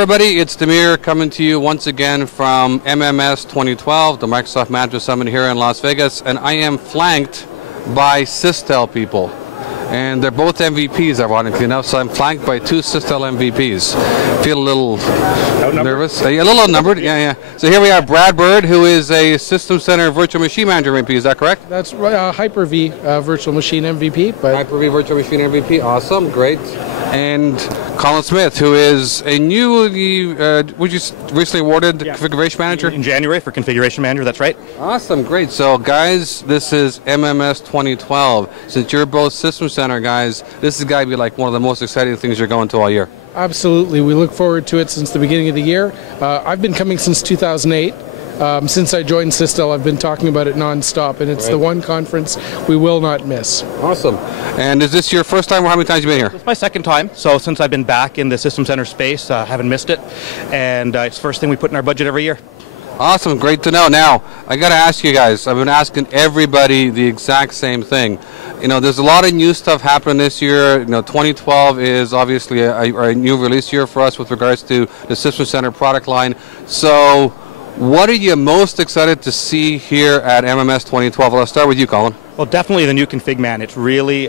everybody, it's Demir coming to you once again from MMS2012, the Microsoft Management Summit here in Las Vegas, and I am flanked by Sistel people. And they're both MVPs, ironically enough, so I'm flanked by two Sistel MVPs. Feel a little nervous? A little outnumbered, yeah. So here we are, Brad Bird, who is a System Center Virtual Machine Manager MVP, is that correct? That's right, Hyper-V Virtual Machine MVP. But Hyper-V Virtual Machine MVP, awesome, great. And Colin Smith, who is a newly, recently awarded Configuration Manager? In January for Configuration Manager, that's right. Awesome, great. So guys, this is MMS 2012. Since you're both System Center guys, this has got to be like one of the most exciting things you're going to all year. Absolutely. We look forward to it since the beginning of the year. I've been coming since 2008. Since I joined Sistel, I've been talking about it non-stop, and it's the one conference we will not miss. Awesome. And is this your first time, or how many times have you been here? It's my second time, so since I've been back in the System Center space, I haven't missed it, and it's the first thing we put in our budget every year. Awesome, great to know. Now, I got to ask you guys, I've been asking everybody the exact same thing. You know, there's a lot of new stuff happening this year. You know, 2012 is obviously a new release year for us with regards to the System Center product line. So, what are you most excited to see here at MMS 2012? Well, I'll start with you, Colin. Well, definitely the new Config Man. It's really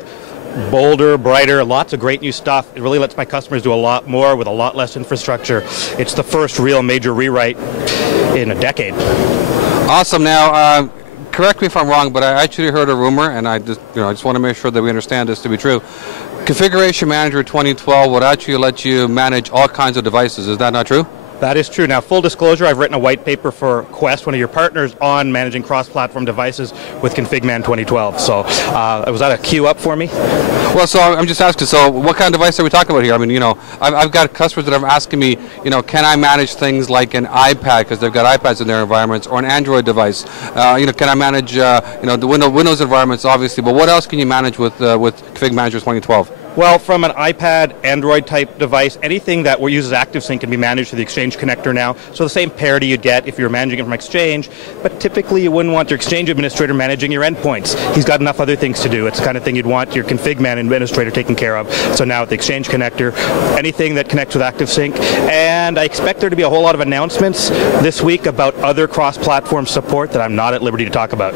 bolder, brighter, lots of great new stuff. It really lets my customers do a lot more with a lot less infrastructure. It's the first real major rewrite in a decade. Awesome. Now, correct me if I'm wrong, but I actually heard a rumor, and I just want to make sure that we understand this to be true. Configuration Manager 2012 would actually let you manage all kinds of devices. Is that not true? That is true. Now, full disclosure, I've written a white paper for Quest, one of your partners, on managing cross-platform devices with ConfigMan 2012. So, was that a queue up for me? Well, so I'm just asking, so what kind of device are we talking about here? I mean, you know, I've got customers that are asking me, you know, can I manage things like an iPad, because they've got iPads in their environments, or an Android device? You know, can I manage, you know, the Windows environments, obviously, but what else can you manage with Config Manager 2012? Well, from an iPad, Android-type device, anything that uses ActiveSync can be managed through the Exchange connector now. So the same parity you'd get if you were managing it from Exchange, but typically you wouldn't want your Exchange administrator managing your endpoints. He's got enough other things to do. It's the kind of thing you'd want your ConfigMan administrator taking care of. So now with the Exchange connector, anything that connects with ActiveSync, and I expect there to be a whole lot of announcements this week about other cross-platform support that I'm not at liberty to talk about.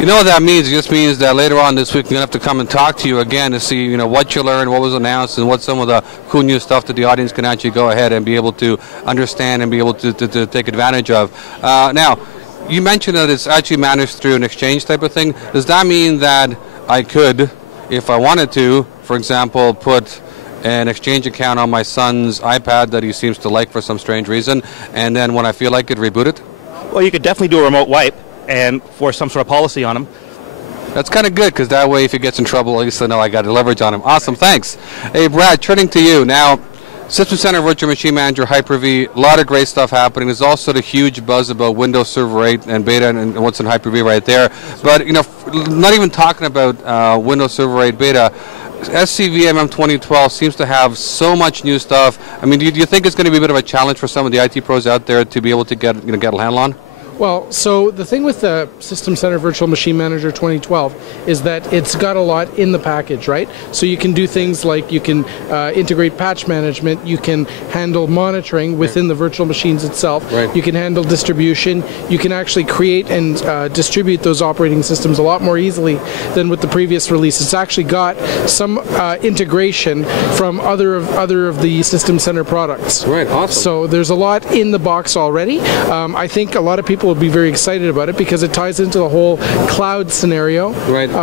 You know what that means? It just means that later on this week we're going to have to come and talk to you again to see, you know, what you learned, what was announced, and what some of the cool new stuff that the audience can actually go ahead and be able to understand and be able to take advantage of. Now, you mentioned that it's actually managed through an Exchange type of thing. Does that mean that I could, if I wanted to, for example, put an Exchange account on my son's iPad that he seems to like for some strange reason, and then when I feel like it, reboot it? Well, you could definitely do a remote wipe and force some sort of policy on him. That's kind of good, because that way if he gets in trouble, at least I know I got a leverage on him. Awesome, thanks. Hey, Brad, turning to you. Now, System Center Virtual Machine Manager, Hyper-V, a lot of great stuff happening. There's also the huge buzz about Windows Server 8 and Beta and what's in Hyper-V right there. But, you know, not even talking about Windows Server 8 Beta, SCVMM 2012 seems to have so much new stuff. I mean, do you think it's going to be a bit of a challenge for some of the IT pros out there to be able to get a handle on? Well, so the thing with the System Center Virtual Machine Manager 2012 is that it's got a lot in the package, right? So you can do things like you can integrate patch management, you can handle monitoring within the virtual machines itself, you can handle distribution, you can actually create and distribute those operating systems a lot more easily than with the previous release. It's actually got some integration from other of the System Center products. Right, awesome. So there's a lot in the box already. I think a lot of people will be very excited about it because it ties into the whole cloud scenario,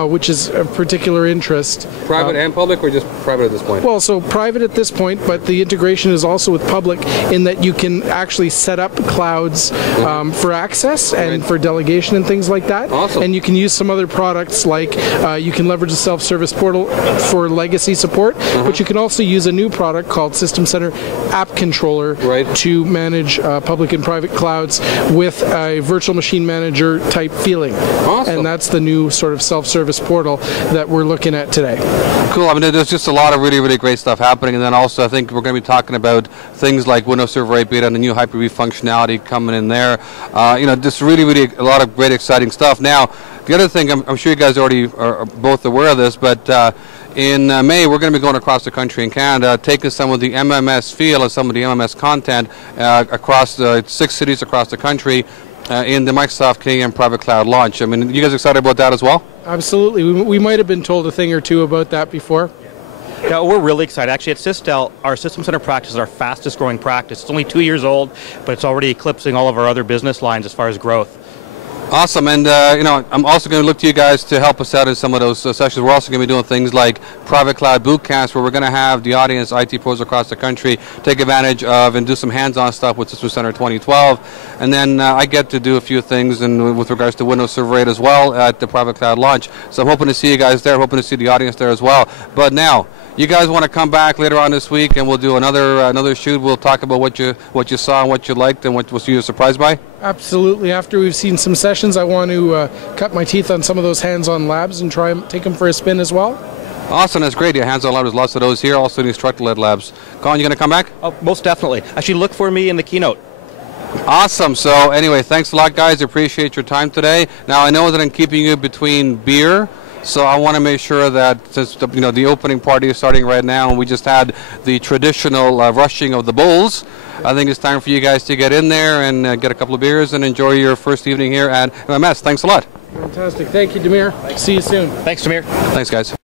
which is of particular interest. Private and public, or just private at this point? Well, so private at this point, but the integration is also with public in that you can actually set up clouds for access and for delegation and things like that. Awesome. And you can use some other products like you can leverage the self-service portal for legacy support, but you can also use a new product called System Center App Controller to manage public and private clouds with a virtual machine manager type feeling. Awesome. And that's the new sort of self-service portal that we're looking at today. Cool. I mean, there's just a lot of really, really great stuff happening. And then also I think we're going to be talking about things like Windows Server 8 Beta and the new Hyper-V functionality coming in there. You know, just really, really a lot of great exciting stuff. Now, The other thing, I'm sure you guys already are both aware of this, but in May we're going to be going across the country in Canada, taking some of the MMS feel and some of the MMS content across the 6 cities across the country in the Microsoft Canadian Private Cloud launch. I mean, you guys excited about that as well? Absolutely. We might have been told a thing or two about that before. Yeah, we're really excited. Actually, at Sistel, our System Center practice is our fastest growing practice. It's only 2 years old, but it's already eclipsing all of our other business lines as far as growth. Awesome, and I'm also going to look to you guys to help us out in some of those sessions. We're also going to be doing things like private cloud boot camps, where we're going to have the audience, IT pros across the country, take advantage of and do some hands-on stuff with System Center 2012. And then I get to do a few things with regards to Windows Server 8 as well at the private cloud launch. So I'm hoping to see you guys there, hoping to see the audience there as well. But now, you guys want to come back later on this week, and we'll do another shoot. We'll talk about what you saw and what you liked and what you were surprised by. Absolutely. After we've seen some sessions, I want to cut my teeth on some of those hands-on labs and try and take them for a spin as well. Awesome, that's great. Yeah, hands-on labs, there's lots of those here. Also, the instructor-led labs. Colin, you going to come back? Oh, most definitely. Actually, look for me in the keynote. Awesome. So anyway, thanks a lot, guys. Appreciate your time today. Now, I know that I'm keeping you between beer. So I want to make sure that since the opening party is starting right now, and we just had the traditional rushing of the bulls, I think it's time for you guys to get in there and get a couple of beers and enjoy your first evening here at MMS. Thanks a lot. Fantastic. Thank you, Demir. See you soon. Thanks, Demir. Thanks, guys.